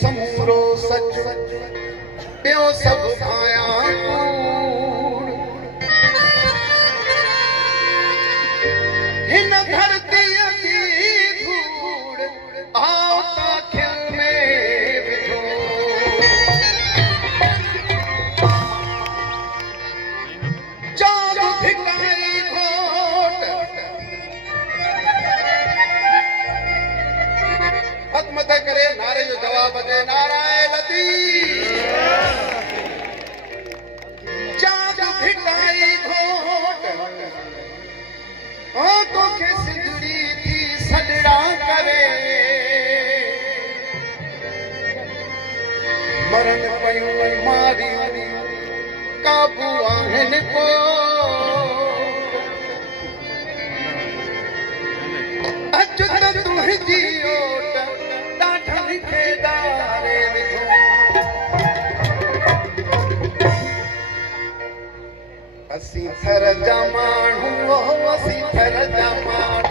समूरो सच ॿियो सभु आया कूड़ हिन धरतीअ जी धूड़ आओ ताखियुनि में विधो जादू भिकाई घोट हथ मथे करे नारे जो जवाब दे नाराए लती जादू भिकाई घोट ओ तोखे सिंधड़ी थी सॾड़ा करे मरन पयूं मारी काबू आहिनि को अच त तुंहिंजी ओट ॾाढनि खे ॾारे विधो असीं थर जा माण्हू असीं थर जा माण्हू